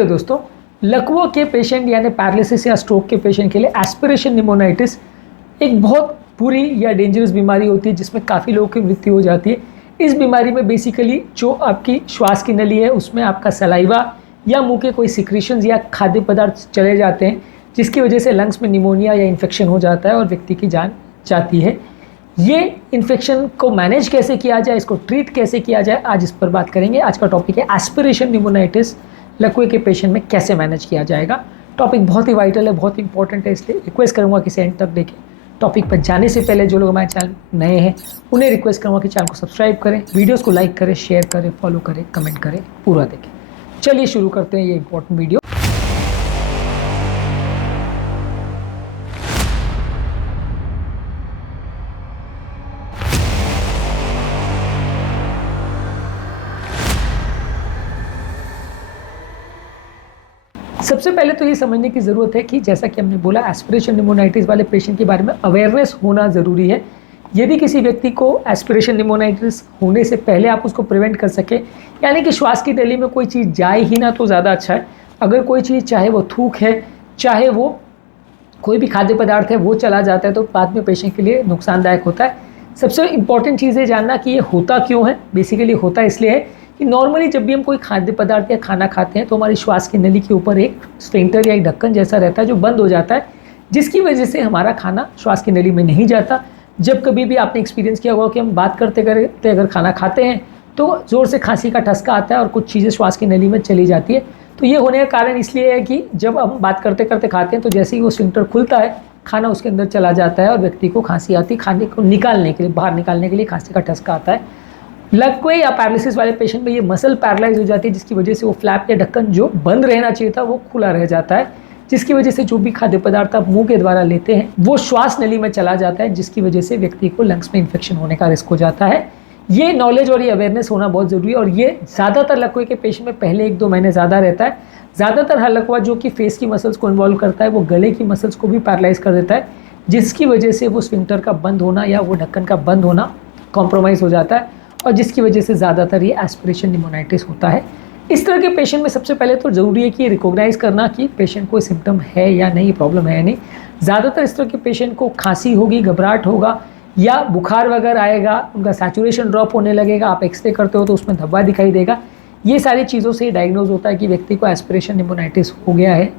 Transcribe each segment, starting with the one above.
Hello दोस्तों, लकवा के पेशेंट यानी पैरालिसिस या स्ट्रोक के पेशेंट के लिए एस्पिरेशन निमोनाइटिस एक बहुत बुरी या डेंजरस बीमारी होती है जिसमें काफ़ी लोगों की मृत्यु हो जाती है। इस बीमारी में बेसिकली जो आपकी श्वास की नली है उसमें आपका सलाइवा या मुंह के कोई सिक्रीशंस या खाद्य पदार्थ चले जाते हैं, जिसकी वजह से लंग्स में निमोनिया या इन्फेक्शन हो जाता है और व्यक्ति की जान जाती है। ये इन्फेक्शन को मैनेज कैसे किया जाए, इसको ट्रीट कैसे किया जाए, आज इस पर बात करेंगे। आज का टॉपिक है एस्पिरेशन निमोनाइटिस लकवे के पेशेंट में कैसे मैनेज किया जाएगा। टॉपिक बहुत ही वाइटल है, बहुत इंपॉर्टेंट है, इसलिए रिक्वेस्ट करूंगा कि इसे एंड तक देखें। टॉपिक पर जाने से पहले जो लोग हमारे चैनल नए हैं उन्हें रिक्वेस्ट करूंगा कि चैनल को सब्सक्राइब करें, वीडियोस को लाइक करें, शेयर करें, फॉलो करें, कमेंट करें, पूरा देखें। चलिए शुरू करते हैं ये इंपॉर्टेंट वीडियो। सबसे पहले तो ये समझने की ज़रूरत है कि जैसा कि हमने बोला, एस्पिरेशन निमोनाइटिस वाले पेशेंट के बारे में अवेयरनेस होना ज़रूरी है। यदि किसी व्यक्ति को एस्पिरेशन निमोनाइटिस होने से पहले आप उसको प्रिवेंट कर सके, यानी कि श्वास की नली में कोई चीज़ जाए ही ना, तो ज़्यादा अच्छा है। अगर कोई चीज़, चाहे वो थूक है, चाहे वो कोई भी खाद्य पदार्थ है, वो चला जाता है तो बाद में पेशेंट के लिए नुकसानदायक होता है। सबसे इम्पॉर्टेंट चीज़ है जानना कि ये होता क्यों है। बेसिकली होता इसलिए है कि नॉर्मली जब भी हम कोई खाद्य पदार्थ या खाना खाते हैं तो हमारी श्वास की नली के ऊपर एक स्फिंक्टर या एक ढक्कन जैसा रहता है जो बंद हो जाता है, जिसकी वजह से हमारा खाना श्वास की नली में नहीं जाता। जब कभी भी आपने एक्सपीरियंस किया होगा कि हम बात करते करते अगर खाना खाते हैं तो ज़ोर से खांसी का ठसका आता है और कुछ चीज़ें श्वास की नली में चली जाती है। तो ये होने का कारण इसलिए है कि जब हम बात करते करते खाते हैं तो जैसे ही वो स्फिंक्टर खुलता है, खाना उसके अंदर चला जाता है और व्यक्ति को खांसी आती है। खाने को निकालने के लिए, बाहर निकालने के लिए खांसी का ठसका आता है। लकवे या पैरालिसिस वाले पेशेंट में ये मसल पैरालाइज हो जाती है, जिसकी वजह से वो फ्लैप या ढक्कन जो बंद रहना चाहिए था वो खुला रह जाता है, जिसकी वजह से जो भी खाद्य पदार्थ आप मुंह के द्वारा लेते हैं वो श्वास नली में चला जाता है, जिसकी वजह से व्यक्ति को लंग्स में इन्फेक्शन होने का रिस्क हो जाता है। ये नॉलेज और ये अवेयरनेस होना बहुत ज़रूरी है और ये ज़्यादातर लकवे के पेशेंट में पहले 1-2 महीने ज़्यादा रहता है। ज़्यादातर हर लकवा जो कि फेस की मसल्स को इन्वॉल्व करता है वो गले की मसल्स को भी पैरालाइज कर देता है, जिसकी वजह से वो स्फिंक्टर का बंद होना या वो ढक्कन का बंद होना कॉम्प्रोमाइज़ हो जाता है और जिसकी वजह से ज़्यादातर ये एस्पिरेशन निमोनाइटिस होता है। इस तरह के पेशेंट में सबसे पहले तो ज़रूरी है कि रिकॉग्नाइज़ करना कि पेशेंट को सिम्टम है या नहीं, प्रॉब्लम है या नहीं। ज़्यादातर इस तरह के पेशेंट को खांसी होगी, घबराहट होगा या बुखार वगैरह आएगा, उनका सैचुरेशन ड्रॉप होने लगेगा। आप एक्सरे करते हो तो उसमें धब्बा दिखाई देगा। ये सारी चीज़ों से डायग्नोज होता है कि व्यक्ति को एस्पिरेशन निमोनाइटिस हो गया है।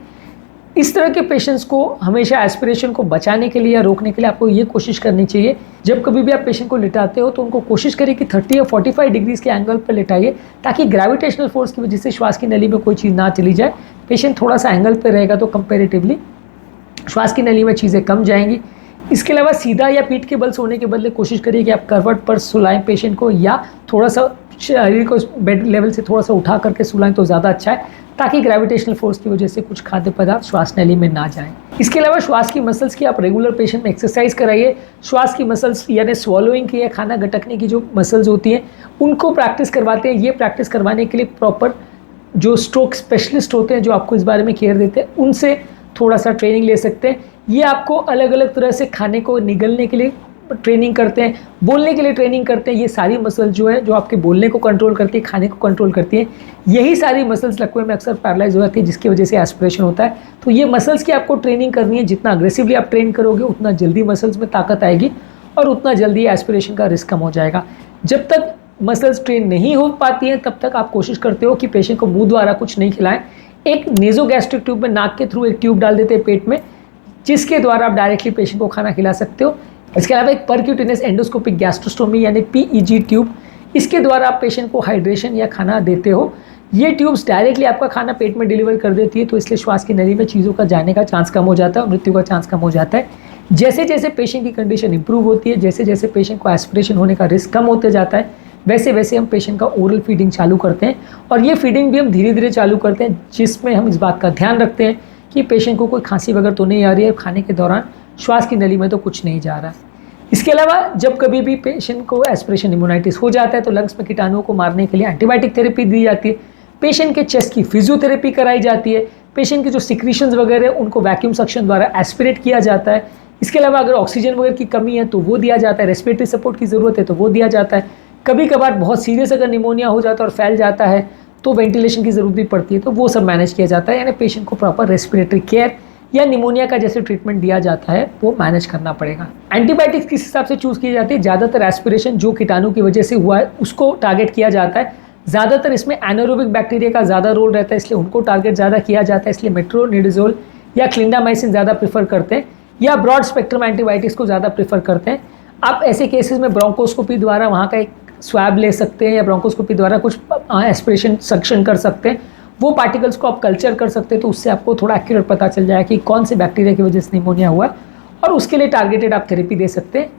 इस तरह के पेशेंट्स को हमेशा एस्पिरेशन को बचाने के लिए या रोकने के लिए आपको ये कोशिश करनी चाहिए, जब कभी भी आप पेशेंट को लिटाते हो तो उनको कोशिश करिए कि 30 या 45 डिग्रीज के एंगल पर लिटाइए, ताकि ग्रेविटेशनल फोर्स की वजह से श्वास की नली में कोई चीज़ ना चली जाए। पेशेंट थोड़ा सा एंगल पर रहेगा तो कंपेरेटिवली श्वास की नली में चीज़ें कम जाएंगी। इसके अलावा सीधा या पीठ के बल सोने के बदले कोशिश करिए कि आप करवट पर सुलाएं पेशेंट को, या थोड़ा सा शरीर को बेड लेवल से थोड़ा सा उठा करके सुलाएं तो ज़्यादा अच्छा है, ताकि ग्रेविटेशनल फोर्स की वजह से कुछ खाद्य पदार्थ श्वास नली में ना जाएं। इसके अलावा श्वास की मसल्स की आप रेगुलर पेशेंट में एक्सरसाइज कराइए। श्वास की मसल्स यानी स्वॉलोइंग की या खाना गटकने की जो मसल्स होती हैं उनको प्रैक्टिस करवाते हैं। ये प्रैक्टिस करवाने के लिए प्रॉपर जो स्ट्रोक स्पेशलिस्ट होते हैं जो आपको इस बारे में केयर देते हैं, उनसे थोड़ा सा ट्रेनिंग ले सकते हैं। ये आपको अलग अलग तरह से खाने को निगलने के लिए ट्रेनिंग करते हैं, बोलने के लिए ट्रेनिंग करते हैं। ये सारी मसल्स जो है जो आपके बोलने को कंट्रोल करती है, खाने को कंट्रोल करती है, यही सारी मसल्स लकवे में अक्सर पैरालाइज हो जाती है, जिसकी वजह से एस्पिरेशन होता है। तो ये मसल्स की आपको ट्रेनिंग करनी है। जितना अग्रेसिवली आप ट्रेन करोगे उतना जल्दी मसल्स में ताकत आएगी और उतना जल्दी एस्पिरेशन का रिस्क कम हो जाएगा। जब तक मसल्स ट्रेन नहीं हो पाती हैं तब तक आप कोशिश करते हो कि पेशेंट को मुंह द्वारा कुछ नहीं खिलाएं। एक नेजोगैस्ट्रिक ट्यूब में नाक के थ्रू एक ट्यूब डाल देते हैं पेट में, जिसके द्वारा आप डायरेक्टली पेशेंट को खाना खिला सकते हो। इसके अलावा एक परक्यूटेनियस एंडोस्कोपिक गैस्ट्रोस्टोमी यानी PEG ट्यूब, इसके द्वारा आप पेशेंट को हाइड्रेशन या खाना देते हो। ये ट्यूब्स डायरेक्टली आपका खाना पेट में डिलीवर कर देती है, तो इसलिए श्वास की नली में चीज़ों का जाने का चांस कम हो जाता है और मृत्यु का चांस कम हो जाता है। जैसे जैसे पेशेंट की कंडीशन इंप्रूव होती है, जैसे जैसे पेशेंट को एस्पिरेशन होने का रिस्क कम होते जाता है, वैसे वैसे हम पेशेंट का ओरल फीडिंग चालू करते हैं। और ये फीडिंग भी हम धीरे धीरे चालू करते हैं, जिसमें हम इस बात का ध्यान रखते हैं कि पेशेंट को कोई खांसी वगैरह तो नहीं आ रही है, खाने के दौरान श्वास की नली में तो कुछ नहीं जा रहा है। इसके अलावा जब कभी भी पेशेंट को एस्पिरेशन निमोनाइटिस हो जाता है तो लंग्स में कीटाणुओं को मारने के लिए एंटीबायोटिक थेरेपी दी जाती है। पेशेंट के चेस्ट की फिजियोथेरेपी कराई जाती है। पेशेंट के जो सिक्रीशंस वगैरह उनको वैक्यूम सक्शन द्वारा एस्पिरेट किया जाता है। इसके अलावा अगर ऑक्सीजन वगैरह की कमी है तो वो दिया जाता है, रेस्पिरेटरी सपोर्ट की ज़रूरत है तो वो दिया जाता है। कभी कभार बहुत सीरियस अगर निमोनिया हो जाता है और फैल जाता है तो वेंटिलेशन की ज़रूरत भी पड़ती है, तो वो सब मैनेज किया जाता है। यानी पेशेंट को प्रॉपर रेस्पिरेटरी केयर या निमोनिया का जैसे ट्रीटमेंट दिया जाता है वो मैनेज करना पड़ेगा। एंटीबायोटिक्स किस हिसाब से चूज़ की जाती है? ज़्यादातर एस्पिरेशन जो कीटाणु की वजह से हुआ है उसको टारगेट किया जाता है। ज़्यादातर इसमें एनारोबिक बैक्टीरिया का ज़्यादा रोल रहता है, इसलिए उनको टारगेट ज़्यादा किया जाता है, इसलिए मेट्रोनिडाज़ोल या क्लिंडामाइसिन ज़्यादा प्रीफर करते हैं या ब्रॉड स्पेक्ट्रम एंटीबायोटिक्स को ज़्यादा प्रीफर करते हैं। आप ऐसे केसेस में ब्रोंकोस्कोपी द्वारा वहाँ का एक स्वैब ले सकते हैं या ब्रोंकोस्कोपी द्वारा कुछ एस्पिरेशन सक्शन कर सकते हैं, वो पार्टिकल्स को आप कल्चर कर सकते हैं, तो उससे आपको थोड़ा एक्यूरेट पता चल जाएगा कि कौन से बैक्टीरिया की वजह से निमोनिया हुआ है और उसके लिए टारगेटेड आप थेरेपी दे सकते हैं।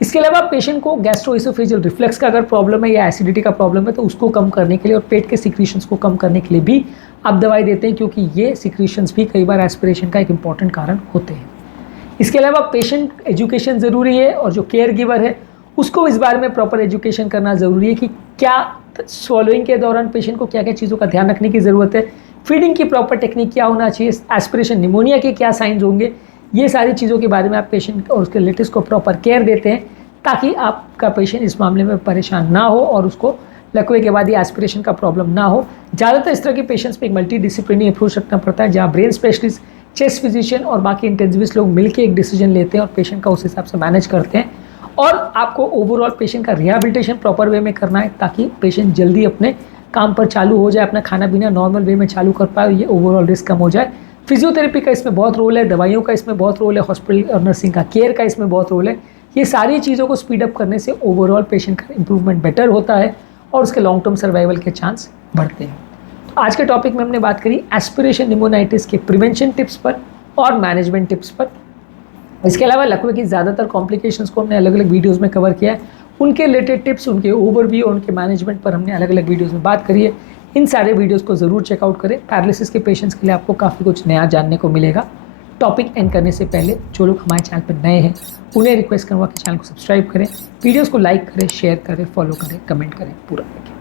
इसके अलावा पेशेंट को गैस्ट्रोइसोफेजियल रिफ्लक्स का अगर प्रॉब्लम है या एसिडिटी का प्रॉब्लम है तो उसको कम करने के लिए और पेट के सिक्रीशंस को कम करने के लिए भी आप दवाई देते हैं, क्योंकि ये सिक्रीशंस भी कई बार एस्पिरेशन का एक इंपॉर्टेंट कारण होते हैं। इसके अलावा पेशेंट एजुकेशन ज़रूरी है और जो केयर गिवर है उसको इस बारे में प्रॉपर एजुकेशन करना ज़रूरी है कि क्या swallowing के दौरान पेशेंट को क्या क्या चीज़ों का ध्यान रखने की ज़रूरत है, फीडिंग की प्रॉपर टेक्निक क्या होना चाहिए, एस्पिरेशन निमोनिया के क्या साइंस होंगे, ये सारी चीज़ों के बारे में आप पेशेंट और उसके रिलेटिव्स को प्रॉपर केयर देते हैं ताकि आपका पेशेंट इस मामले में परेशान ना हो और उसको लकवे के बाद ये एस्पिरेशन का प्रॉब्लम ना हो। ज़्यादातर इस तरह के पेशेंट्स पे एक मल्टी डिसिप्लिनरी अप्रोच रखना पड़ता है, जहाँ ब्रेन स्पेशलिस्ट, चेस्ट फिजिशियन और बाकी इंटेंसिविस्ट लोग मिलकर एक डिसीजन लेते हैं और पेशेंट का उस हिसाब से मैनेज करते हैं। और आपको ओवरऑल पेशेंट का रिहैबिलिटेशन प्रॉपर वे में करना है ताकि पेशेंट जल्दी अपने काम पर चालू हो जाए, अपना खाना पीना नॉर्मल वे में चालू कर पाए, ये ओवरऑल रिस्क कम हो जाए। फिजियोथेरेपी का इसमें बहुत रोल है, दवाइयों का इसमें बहुत रोल है, हॉस्पिटल और नर्सिंग का केयर का इसमें बहुत रोल है। ये सारी चीज़ों को स्पीड अप करने से ओवरऑल पेशेंट का इंप्रूवमेंट बेटर होता है और उसके लॉन्ग टर्म सर्वाइवल के चांस बढ़ते हैं। तो आज के टॉपिक में हमने बात करी एस्पिरेशन निमोनाइटिस के प्रिवेंशन टिप्स पर और मैनेजमेंट टिप्स पर। इसके अलावा लकवे की ज़्यादातर कॉम्प्लिकेशंस को हमने अलग अलग वीडियोज़ में कवर किया है, उनके रिलेटेड टिप्स, उनके ओवरव्यू और उनके मैनेजमेंट पर हमने अलग अलग वीडियोज़ में बात करी है। इन सारे वीडियोज़ को ज़रूर चेकआउट करें। पैरालिसिस के पेशेंट्स के लिए आपको काफ़ी कुछ नया जानने को मिलेगा। टॉपिक एंड करने से पहले जो लोग हमारे चैनल पर नए हैं उन्हें रिक्वेस्ट करूँगा कि चैनल को सब्सक्राइब करें, वीडियोज़ को लाइक करें, शेयर करें, फॉलो करें, कमेंट करें, पूरा करें।